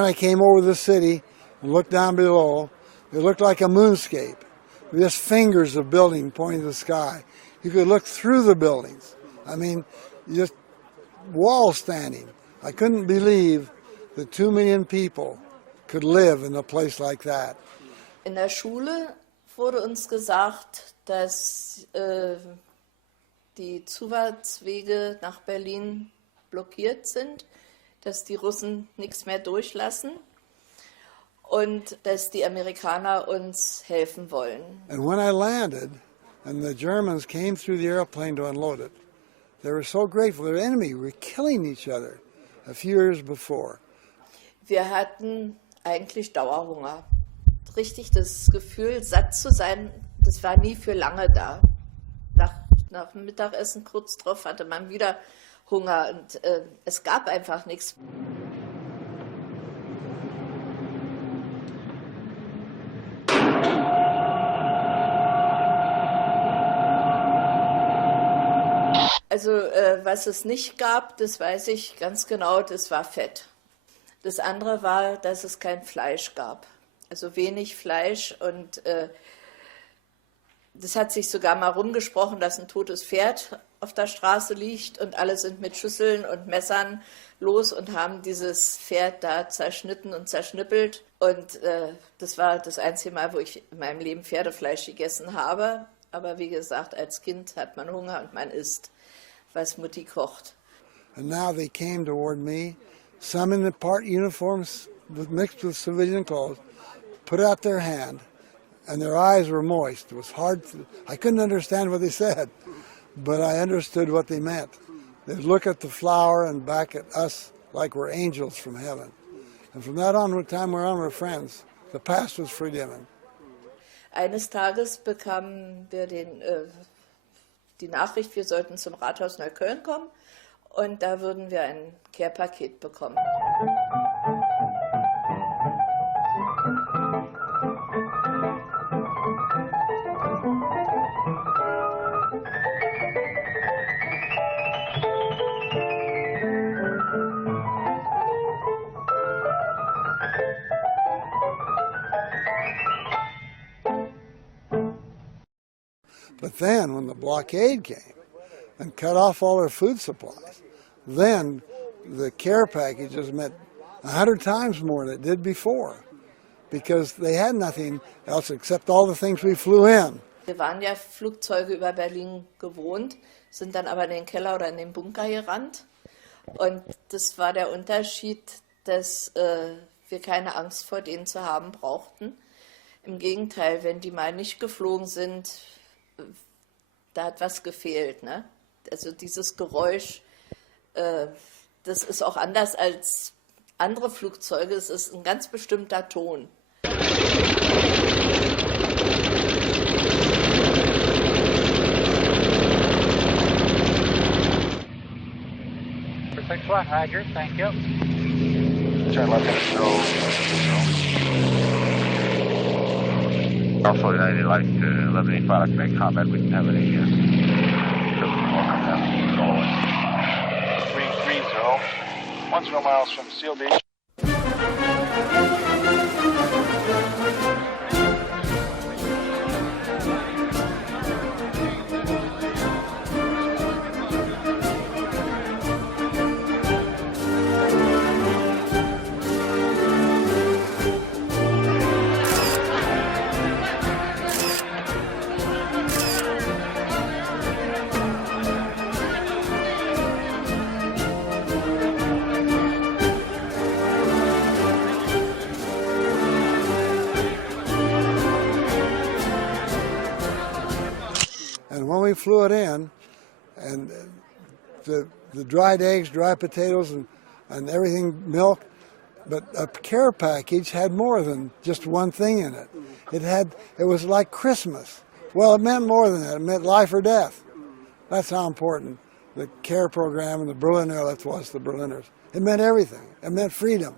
when I came over the city and looked down below, it looked like a moonscape. Just fingers of building pointing to the sky. You could look through the buildings. I mean, just walls standing. I couldn't believe that 2 million people could live in a place like that. In der Schule wurde uns gesagt, dass die Zufahrtswege nach Berlin blockiert sind, dass die Russen nichts mehr durchlassen und dass die Amerikaner uns helfen wollen. And when I landed and the Germans came through the airplane to unload it, they were so grateful. Their enemy were killing each other a few years before. Wir hatten eigentlich Dauerhunger. Richtig das Gefühl, satt zu sein, das war nie für lange da. Nach dem Mittagessen kurz drauf hatte man wieder Hunger und es gab einfach nichts. Also was es nicht gab, das weiß ich ganz genau, das war Fett. Das andere war, dass es kein Fleisch gab. Also wenig Fleisch und das hat sich sogar mal rumgesprochen, dass ein totes Pferd auf der Straße liegt und alle sind mit Schüsseln und Messern los und haben dieses Pferd da zerschnitten und zerschnippelt. Und das war das einzige Mal, wo ich in meinem Leben Pferdefleisch gegessen habe. Aber wie gesagt, als Kind hat man Hunger und man isst, was Mutti kocht. And now they came toward me, some in the part uniforms mixed with civilian clothes, put out their hand, and their eyes were moist. It was hard. I couldn't understand what they said, but I understood what they meant. They'd look at the flower and back at us like we're angels from heaven. And from that on, time we're on, we're friends. The past was forgiven. Eines Tages bekamen wir die Nachricht, wir sollten zum Rathaus Neukölln kommen und da würden wir ein Care-Paket bekommen. But then when the blockade came and cut off all their food supplies, then the care packages meant 100 times more than it did before because they had nothing else except all the things we flew in. Wir waren ja Flugzeuge über Berlin gewohnt, sind dann aber in den Keller oder in den Bunker gerannt. Und das war der Unterschied, dass wir keine Angst vor denen zu haben brauchten. Im Gegenteil, wenn die mal nicht geflogen sind, da hat was gefehlt, ne? Also dieses Geräusch, das ist auch anders als andere Flugzeuge. Es ist ein ganz bestimmter Ton. For 6-1, Roger, thank you. Turn left and go. Also, United like 1185 to make combat. We didn't have any. 330, 10 miles from Seal Beach. And when we flew it in, and the dried eggs, dry potatoes, and everything, milk, but a care package had more than just one thing in it. It was like Christmas. Well, it meant more than that. It meant life or death. That's how important the care program and the Berliner, that was the Berliners. It meant everything. It meant freedom.